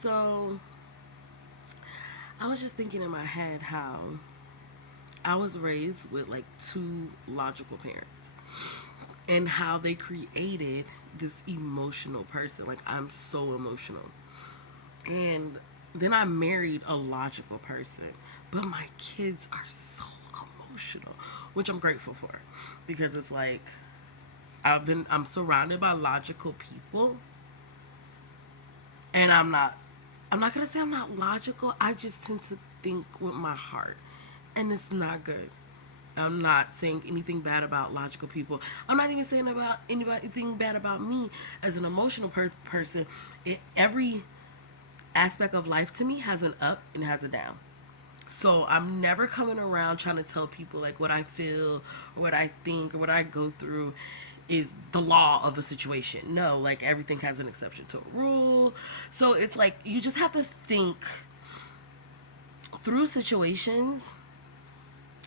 So I was just thinking in my head how I was raised with like two logical parents and how they created this emotional person. Like, I'm so emotional. And then I married a logical person. But my kids are so emotional, which I'm grateful for because it's like I'm surrounded by logical people, and I'm not gonna say I'm not logical. I just tend to think with my heart, and it's not good. I'm not saying anything bad about logical people. I'm not even saying about anything bad about me as an emotional person. Every aspect of life to me has an up and has a down. So I'm never coming around trying to tell people like what I feel or what I think or what I go through is the law of a situation. No, like everything has an exception to a rule. So it's like you just have to think through situations,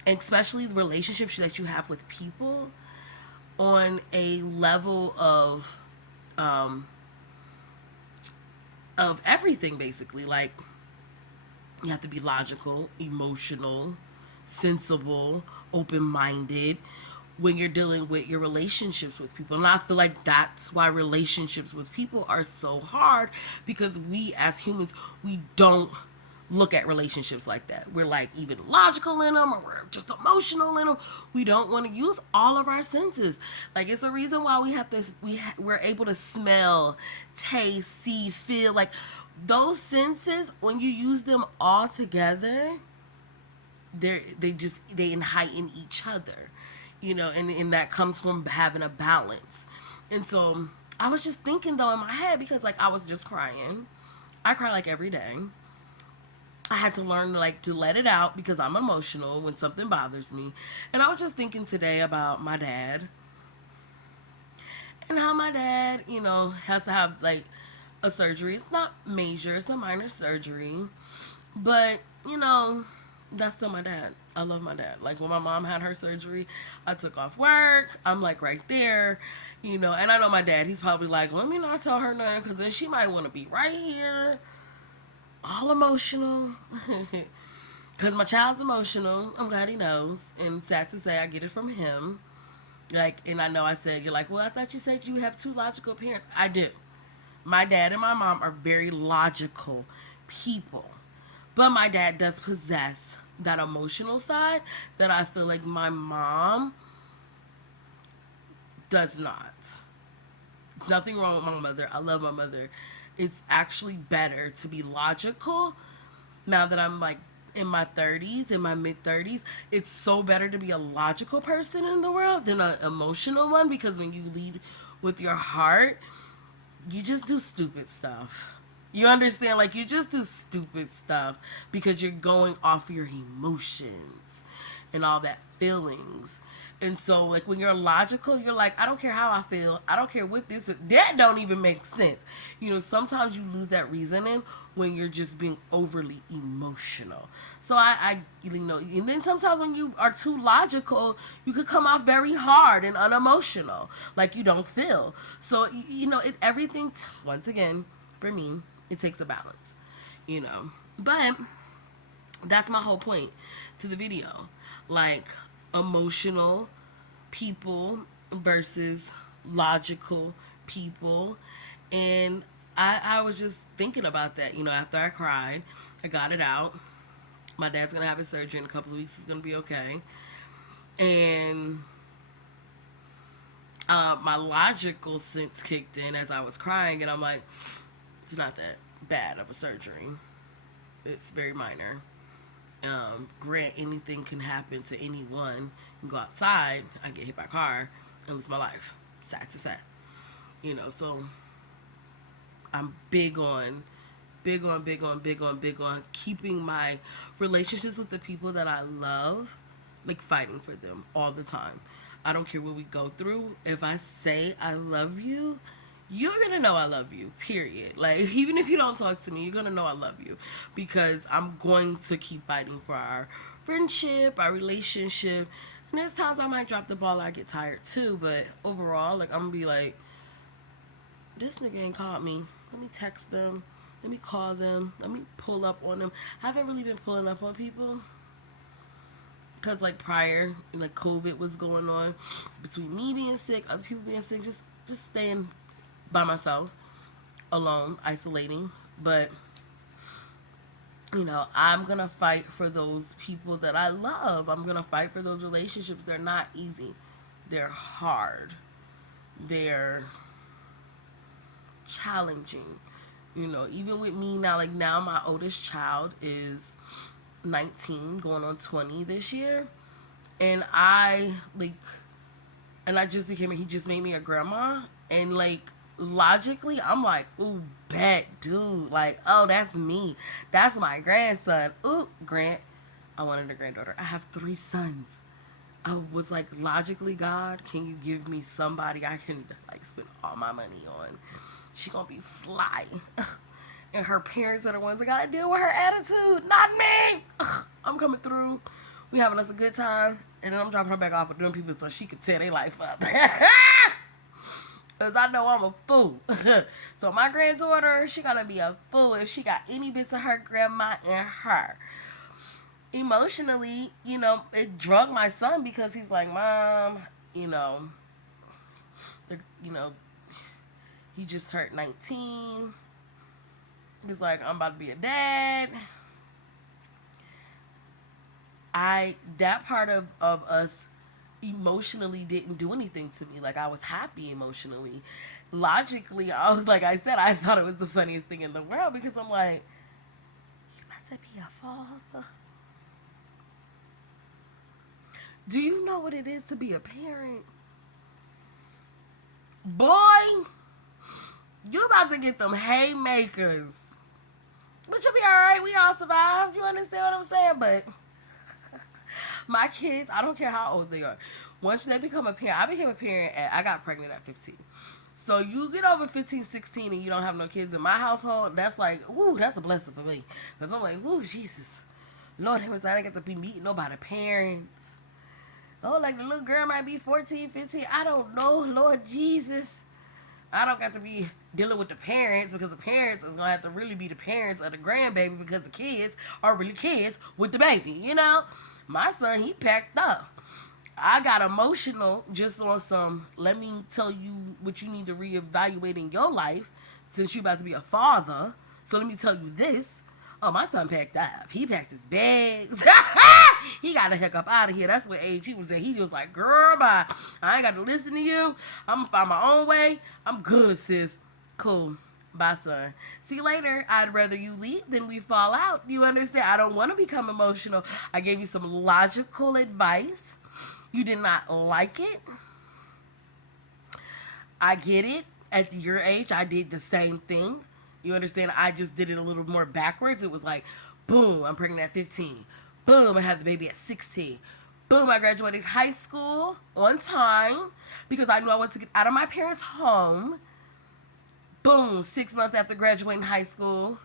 especially the relationships that you have with people, on a level of everything basically. Like, you have to be logical, emotional, sensible, open minded when you're dealing with your relationships with people. And I feel like that's why relationships with people are so hard, because we as humans, we don't look at relationships like that. We're like even logical in them, or we're just emotional in them. We don't want to use all of our senses. Like, it's a reason why we have this. We're able to smell, taste, see, feel. Like, those senses, when you use them all together, they heighten each other, and that comes from having a balance. And so I was just thinking though in my head, because like I was just crying. I cry like every day. I had to learn like to let it out because I'm emotional when something bothers me. And I was just thinking today about my dad, and how my dad, has to have like a surgery. It's not major, it's a minor surgery. But, that's still my dad. I love my dad. Like, when my mom had her surgery, I took off work. I'm like right there, and I know my dad, he's probably like, let me not tell her nothing because then she might want to be right here, all emotional. Because my child's emotional. I'm glad he knows. And sad to say, I get it from him. Like, and I know I said, you're like, well, I thought you said you have two logical parents. I do. My dad and my mom are very logical people. But my dad does possess that emotional side that I feel like my mom does not. It's nothing wrong with my mother. I love my mother. It's actually better to be logical now that I'm like in my 30s, in my mid 30s. It's so better to be a logical person in the world than an emotional one, because when you lead with your heart, you just do stupid stuff. You understand? Like, you just do stupid stuff because you're going off your emotions and all that feelings. And so, like, when you're logical, you're like, I don't care how I feel. I don't care what this, that don't even make sense. Sometimes you lose that reasoning when you're just being overly emotional. So and then sometimes when you are too logical, you could come off very hard and unemotional, like you don't feel. So, everything, once again, for me, it takes a balance, But that's my whole point to the video. Like, emotional people versus logical people. And I was just thinking about that, after I cried. I got it out. My dad's gonna have his surgery in a couple of weeks. It's gonna be okay. And my logical sense kicked in as I was crying, and I'm like, it's not that bad of a surgery. It's very minor. Grant, anything can happen to anyone. You go outside, I get hit by a car, and lose my life. Sad to say. So I'm big on keeping my relationships with the people that I love, like fighting for them all the time. I don't care what we go through. If I say I love you, you're gonna know I love you, period. Like, even if you don't talk to me, you're gonna know I love you, because I'm going to keep fighting for our friendship, our relationship. And there's times I might drop the ball, I get tired too, but overall, like, I'm gonna be like, this nigga ain't called me. Let me text them, Let me call them. Let me pull up on them. I haven't really been pulling up on people because like prior, like COVID was going on, between me being sick, other people being sick, just staying by myself, alone, isolating. But I'm gonna fight for those people that I love. I'm gonna fight for those relationships. They're not easy. They're hard. They're challenging. Even with me now, like now my oldest child is 19, going on 20 this year. And I just he just made me a grandma. And like, logically, I'm like, ooh, bet, dude. Like, oh, that's me. That's my grandson. Ooh, Grant. I wanted a granddaughter. I have 3 sons. I was like, logically, God, can you give me somebody I can like spend all my money on? She gonna be fly. And her parents are the ones that gotta deal with her attitude, not me. I'm coming through. We having us a good time. And then I'm dropping her back off with them people so she can tear their life up. Because I know I'm a fool. So my granddaughter, she gonna be a fool if she got any bits of her grandma in her. Emotionally, it drug my son because he's like, Mom, the, you know, he just turned 19. He's like, I'm about to be a dad. That part of us emotionally didn't do anything to me. Like, I was happy emotionally. Logically, I was like I said, I thought it was the funniest thing in the world because I'm like, you about to be a father? Do you know what it is to be a parent? Boy, you about to get them haymakers. But you'll be alright. We all survive. You understand what I'm saying? But my kids, I don't care how old they are. Once they become a parent, I became a parent I got pregnant at 15. So you get over 15, 16 and you don't have no kids in my household, that's like, ooh, that's a blessing for me. Because I'm like, ooh, Jesus. Lord, I didn't get to be meeting nobody parents. Oh, like the little girl might be 14, 15. I don't know. Lord Jesus. I don't got to be dealing with the parents because the parents is going to have to really be the parents of the grandbaby because the kids are really kids with the baby, My son, he packed up. I got emotional just on some, let me tell you what you need to reevaluate in your life since you about to be a father. So let me tell you this. Oh, my son packed up. He packed his bags. He got the heck up out of here. That's what age he was at. He was like, girl, bye. I ain't got to listen to you. I'm going to find my own way. I'm good, sis. Cool. Bye, son. See you later. I'd rather you leave than we fall out. You understand? I don't want to become emotional. I gave you some logical advice. You did not like it. I get it. At your age, I did the same thing. You understand? I just did it a little more backwards. It was like, boom, I'm pregnant at 15. Boom, I had the baby at 16. Boom, I graduated high school on time because I knew I wanted to get out of my parents' home. Boom, 6 months after graduating high school,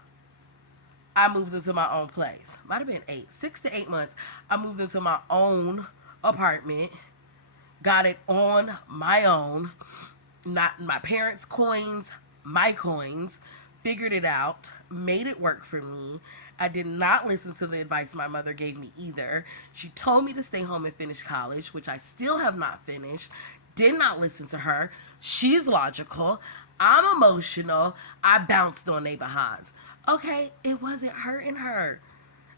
I moved into my own place. Might have been 8, 6 to 8 months. I moved into my own apartment. Got it on my own. Not my parents' coins, my coins. Figured it out. Made it work for me. I did not listen to the advice my mother gave me either. She told me to stay home and finish college, which I still have not finished. Did not listen to her. She's logical. I'm emotional. I bounced on they behinds. Okay, it wasn't hurting her.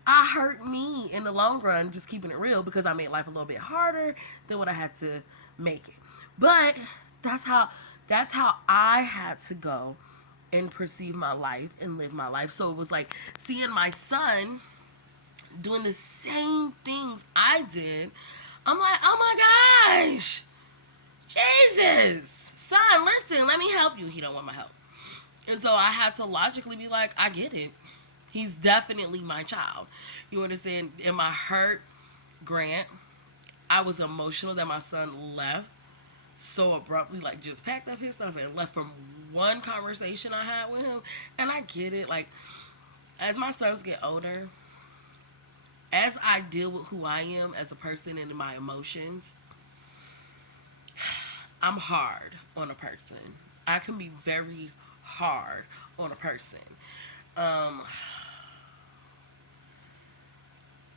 I hurt me in the long run, just keeping it real, because I made life a little bit harder than what I had to make it. But that's how I had to go and perceive my life and live my life. So it was like seeing my son doing the same things I did. I'm like, oh my gosh, Jesus, son, listen, let me help you. He don't want my help. And so I had to logically be like, I get it. He's definitely my child. You understand? In my hurt, Grant, I was emotional that my son left so abruptly, like just packed up his stuff and left from one conversation I had with him. And I get it. Like, as my sons get older, as I deal with who I am as a person and my emotions, I'm hard on a person. I can be very hard on a person. Um,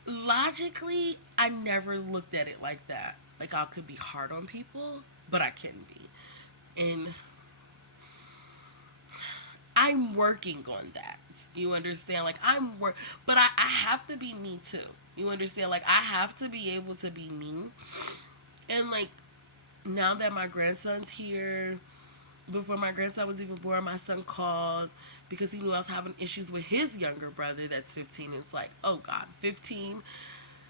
Logically, I never looked at it like that. Like I could be hard on people, but I can be. And I'm working on that. You understand? Like but I have to be me too. You understand? Like I have to be able to be me. And like now that my grandson's here, before my grandson was even born, my son called because he knew I was having issues with his younger brother that's 15. It's like, oh God, 15.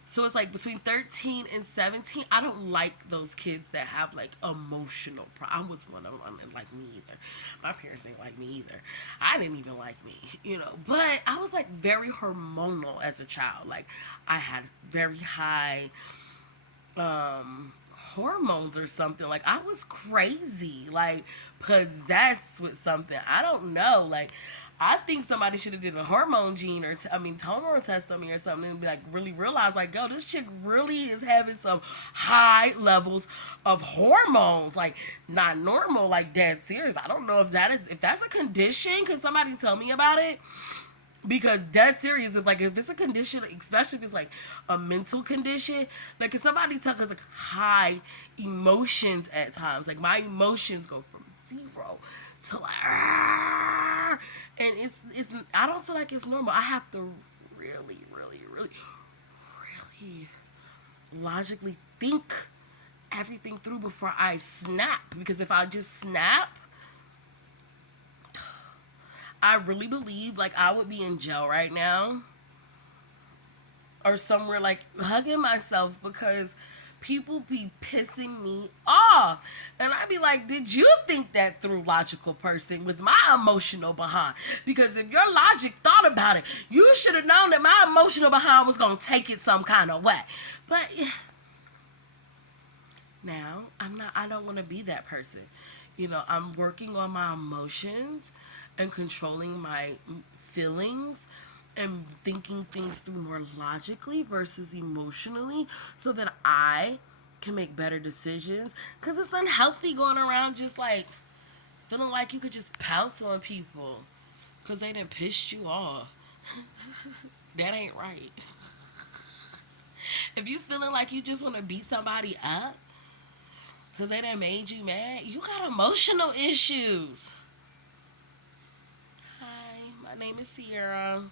So it's like between 13 and 17. I don't like those kids that have like emotional problems. I was one of them. I didn't like me either. My parents didn't like me either. I didn't even like me, you know. But I was like very hormonal as a child. Like I had very high hormones or something. Like I was crazy, like possessed with something. I don't know. Like I think somebody should have did a hormone gene or hormone test on me or something and be like really realize like, yo, this chick really is having some high levels of hormones, like not normal, like dead serious. I don't know if that's a condition. Can somebody tell me about it? Because dead serious, if it's a condition, especially if it's like a mental condition, like if somebody tells us like high emotions at times, like my emotions go from 0 to like and it's I don't feel like it's normal. I have to really really logically think everything through before I snap, because if I just snap, I really believe like I would be in jail right now or somewhere like hugging myself because people be pissing me off. And I'd be like, did you think that through, logical person with my emotional behind? Because if your logic thought about it, you should have known that my emotional behind was going to take it some kind of way. But now I don't want to be that person. You know, I'm working on my emotions and controlling my feelings and thinking things through more logically versus emotionally so that I can make better decisions. Because it's unhealthy going around just like feeling like you could just pounce on people because they done pissed you off. That ain't right. If you feeling like you just want to beat somebody up because they done made you mad, you got emotional issues. Hi, my name is Sierra.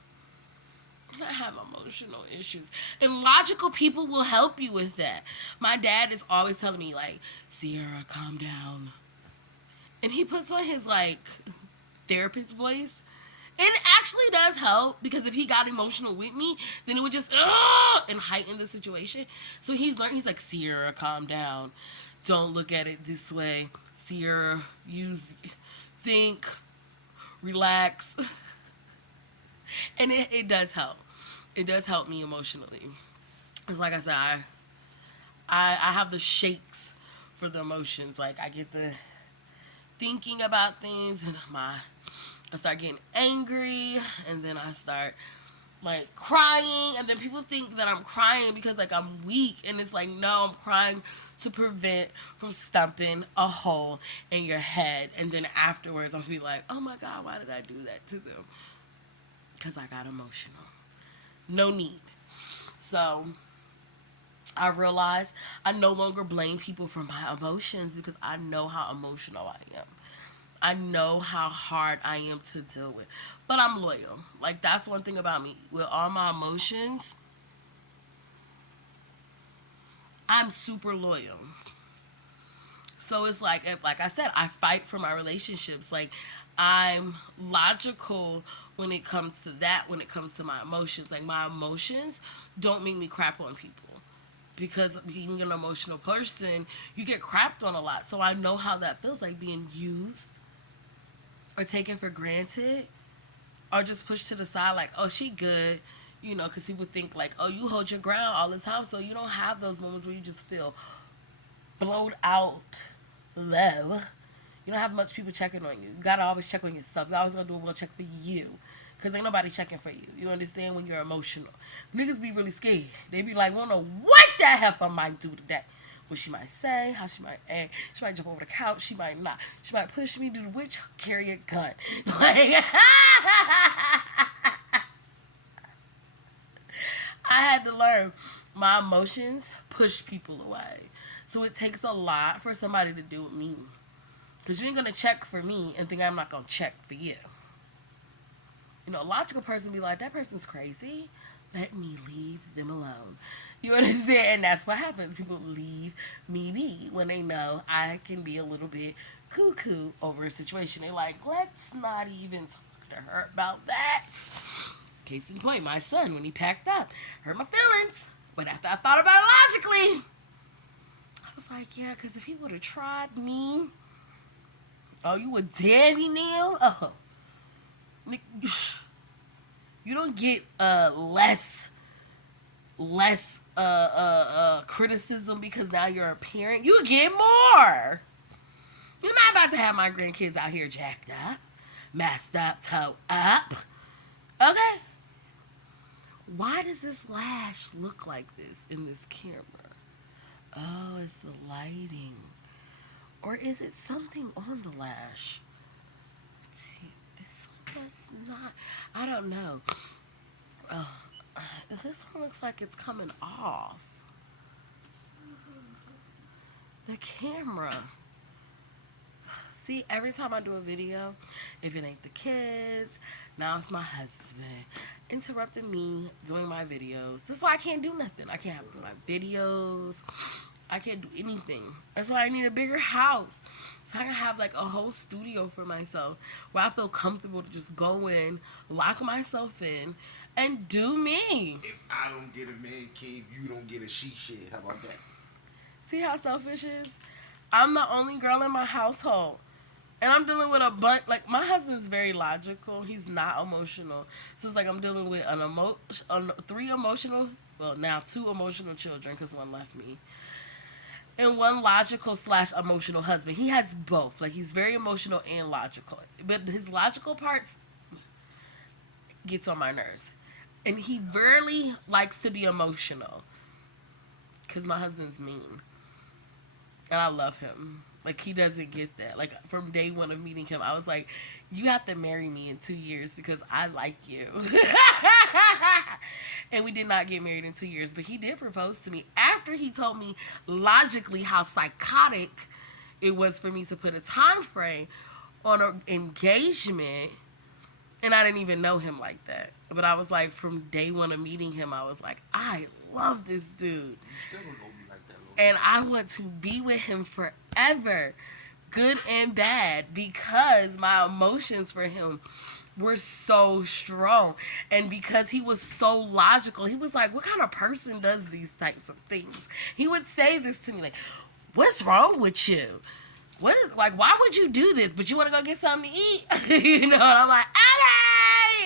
I have emotional issues. And logical people will help you with that. My dad is always telling me, like, Sierra, calm down. And he puts on his, like, therapist voice. And it actually does help because if he got emotional with me, then it would just, and heighten the situation. So he's like, Sierra, calm down. Don't look at it this way. Sierra, think, relax. And it does help. It does help me emotionally. It's like I said, I have the shakes for the emotions. Like I get the thinking about things and I start getting angry and then I start like crying, and then people think that I'm crying because like I'm weak, and it's like, no, I'm crying to prevent from stumping a hole in your head, and then afterwards I'll be like, oh my God, why did I do that to them? Because I got emotional. No need. So I realized I no longer blame people for my emotions because I know how emotional I am. I know how hard I am to deal with. But I'm loyal. Like that's one thing about me. With all my emotions, I'm super loyal. So it's like, if, like I said, I fight for my relationships. Like I'm logical when it comes to that. When it comes to my emotions, like my emotions don't make me crap on people. Because being an emotional person, you get crapped on a lot. So I know how that feels, like being used or taken for granted or just pushed to the side, like, oh, she good. You know, because people think like, oh, you hold your ground all the time, so you don't have those moments where you just feel blown out low. You don't have much people checking on you. You gotta always check on yourself. You always gotta do a well check for you. Cause ain't nobody checking for you. You understand when you're emotional. Niggas be really scared. They be like, wanna what the hell I might do today? what she might say, how she might act. She might jump over the couch. She might not. She might push me, do the witch, carry a gun. Like, I had to learn my emotions push people away. So it takes a lot for somebody to do with me. Because you ain't going to check for me and think I'm not going to check for you. You know, a logical person be like, that person's crazy. Let me leave them alone. You understand? And that's what happens. People leave me be when they know I can be a little bit cuckoo over a situation. They're like, let's not even talk to her about that. Case in point, my son, when he packed up, hurt my feelings. But after I thought about it logically, I was like, yeah, because if he would have tried me, oh, you a daddy now? Oh, you don't get less criticism because now you're a parent. You get more. You're not about to have my grandkids out here jacked up, messed up, toe up. Okay? Why does this lash look like this in this camera? Oh, it's the lighting. Or is it something on the lash? See, this one does not. I don't know. This one looks like it's coming off. The camera. See, every time I do a video, if it ain't the kids, now it's my husband interrupting me doing my videos. This is why I can't do nothing. I can't have my videos. I can't do anything. That's why I need a bigger house. So I can have like a whole studio for myself where I feel comfortable to just go in, lock myself in, and do me. If I don't get a man cave, you don't get a she shed. How about that? See how selfish is? I'm the only girl in my household. And I'm dealing with a bunch, like, my husband's very logical. He's not emotional. So it's like I'm dealing with three emotional, well, now 2 emotional children because one left me. And one logical / emotional husband. He has both. Like, he's very emotional and logical. But his logical parts gets on my nerves. And he rarely likes to be emotional. Because my husband's mean. And I love him. Like, he doesn't get that. Like, from day one of meeting him, I was like, you have to marry me in 2 years because I like you. And we did not get married in 2 years. But he did propose to me after he told me logically how psychotic it was for me to put a time frame on an engagement. And I didn't even know him like that. But I was like, from day one of meeting him, I was like, I love this dude. You still don't know me like that, Lord. And I want to be with him forever, good and bad, because my emotions for him were so strong. And because he was so logical, he was like, what kind of person does these types of things? He would say this to me, like, what's wrong with you? What is, like, why would you do this? But you want to go get something to eat? You know, and I'm like,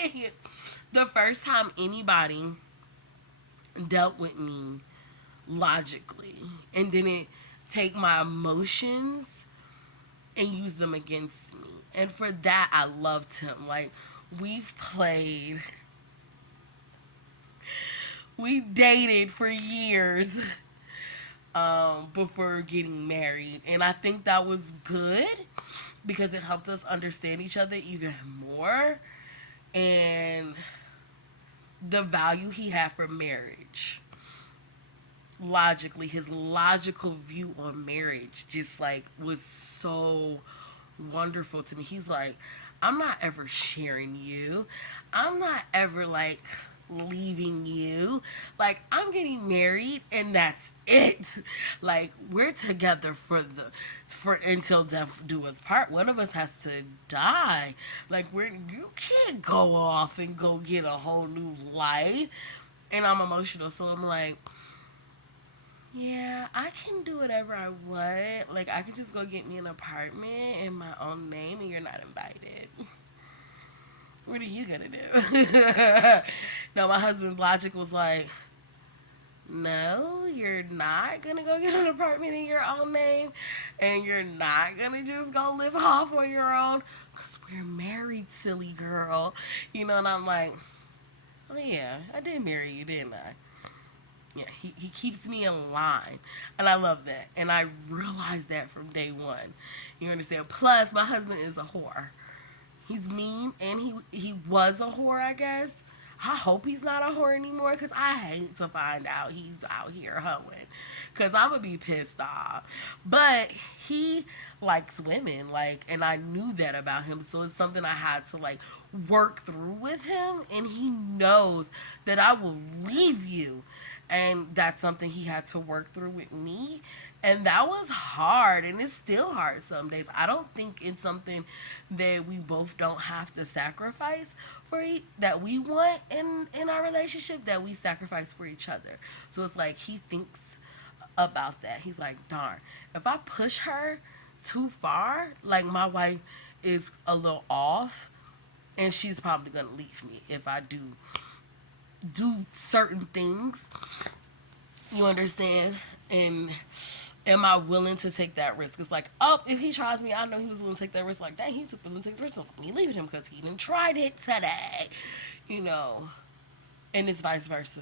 okay. The first time anybody dealt with me logically and didn't take my emotions and use them against me. And for that, I loved him. Like, we dated for years before getting married. And I think that was good because it helped us understand each other even more. And the value he had for marriage. Logically, his logical view on marriage just like was so wonderful to me. He's like, I'm not ever sharing you. I'm not ever like leaving you. Like, I'm getting married and that's it. Like, we're together for until death do us part. One of us has to die. Like, you can't go off and go get a whole new life. And I'm emotional, so I'm like, yeah, I can do whatever I want. Like, I can just go get me an apartment in my own name and you're not invited. What are you gonna do? No, my husband's logic was like, no, you're not gonna go get an apartment in your own name and you're not gonna just go live off on your own because we're married, silly girl. You know, and I'm like, oh yeah, I did marry you, didn't I? Yeah, he keeps me in line. And I love that. And I realized that from day one. You understand? Plus, my husband is a whore. He's mean, and he was a whore, I guess. I hope he's not a whore anymore, because I hate to find out he's out here hoeing, because I'm going to be pissed off. But he likes women, like, and I knew that about him, so it's something I had to, like, work through with him, and he knows that I will leave you. And that's something he had to work through with me, and that was hard, and it's still hard some days. I don't think it's something that we both don't have to sacrifice for that we want in our relationship, that we sacrifice for each other. So it's like he thinks about that. He's like, darn, if I push her too far, like my wife is a little off, and she's probably gonna leave me if I do certain things. You understand? And am I willing to take that risk? It's like, oh, if he tries me, I know he was willing to take that risk. Like, dang, he's willing to take the risk. So me leaving him because he didn't tried it today. You know, and it's vice versa.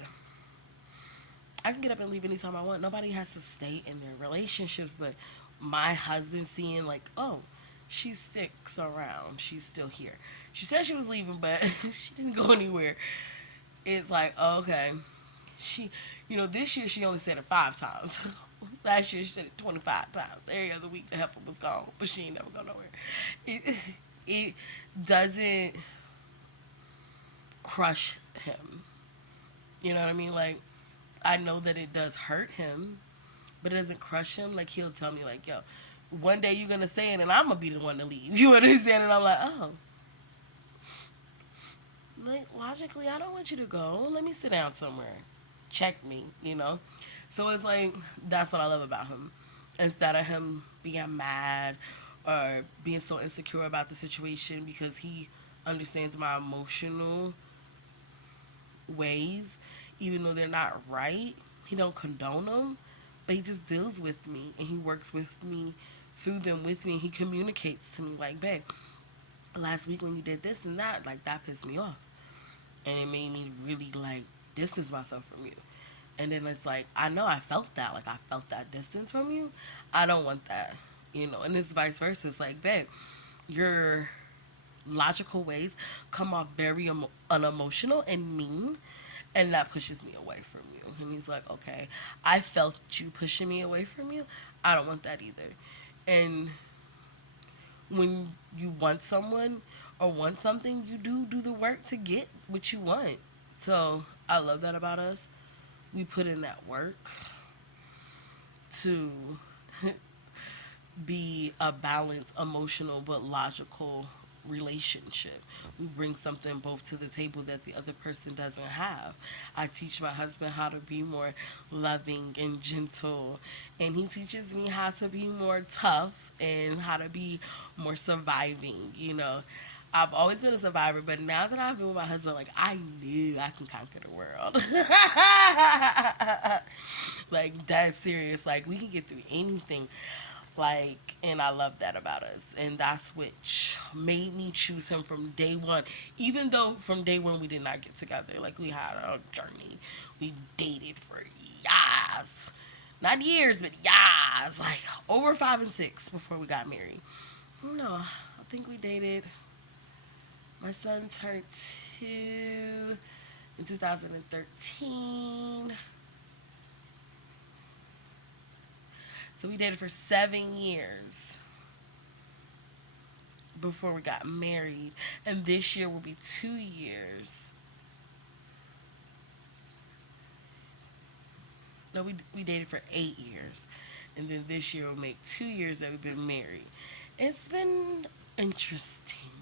I can get up and leave anytime I want. Nobody has to stay in their relationships, but my husband seeing like, oh, she sticks around. She's still here. She said she was leaving, but she didn't go anywhere. It's like, okay. This year she only said it 5 times. Last year she said it 25 times. Every other week the heifer was gone, but she ain't never go nowhere. It doesn't crush him. You know what I mean? Like, I know that it does hurt him, but it doesn't crush him. Like, he'll tell me, like, yo, one day you're going to say it, and I'm going to be the one to leave. You understand? And I'm like, oh. Like, logically, I don't want you to go. Let me sit down somewhere. Check me, you know? So it's like, that's what I love about him. Instead of him being mad or being so insecure about the situation, because he understands my emotional ways, even though they're not right. He don't condone them, but he just deals with me, and he works with me through them with me. He communicates to me like, babe, last week when you did this and that, like, that pissed me off, and it made me really, like, distance myself from you. And then it's like, I know I felt that. Like, I felt that distance from you. I don't want that, And it's vice versa. It's like, babe, your logical ways come off very unemotional and mean, and that pushes me away from you. And he's like, okay, I felt you pushing me away from you. I don't want that either. And when you want someone or want something, you do the work to get what you want. So I love that about us. We put in that work to be a balanced, emotional, but logical relationship. We bring something both to the table that the other person doesn't have. I teach my husband how to be more loving and gentle, and he teaches me how to be more tough and how to be more surviving. I've always been a survivor, but now that I've been with my husband, like, I knew I can conquer the world. Like, that's serious. Like, we can get through anything. Like, and I love that about us. And that's what made me choose him from day one. Even though from day one we did not get together. Like, we had a journey. We dated for years. Not years, but years. Like, over 5 and 6 before we got married. No, I think we dated... My son turned 2 in 2013. So we dated for 7 years before we got married. And this year will be 2 years. No, we dated for 8 years. And then this year will make 2 years that we've been married. It's been interesting.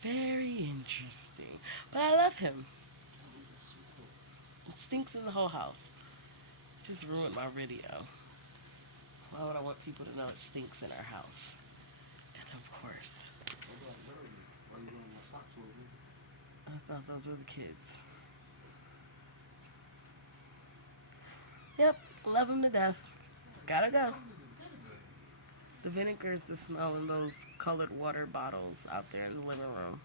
Very interesting. But I love him. It stinks in the whole house. Just ruined my video. Why would I want people to know it stinks in our house? And of course, I thought those were the kids. Yep, love them to death. Gotta go. The vinegar is the smell in those colored water bottles out there in the living room.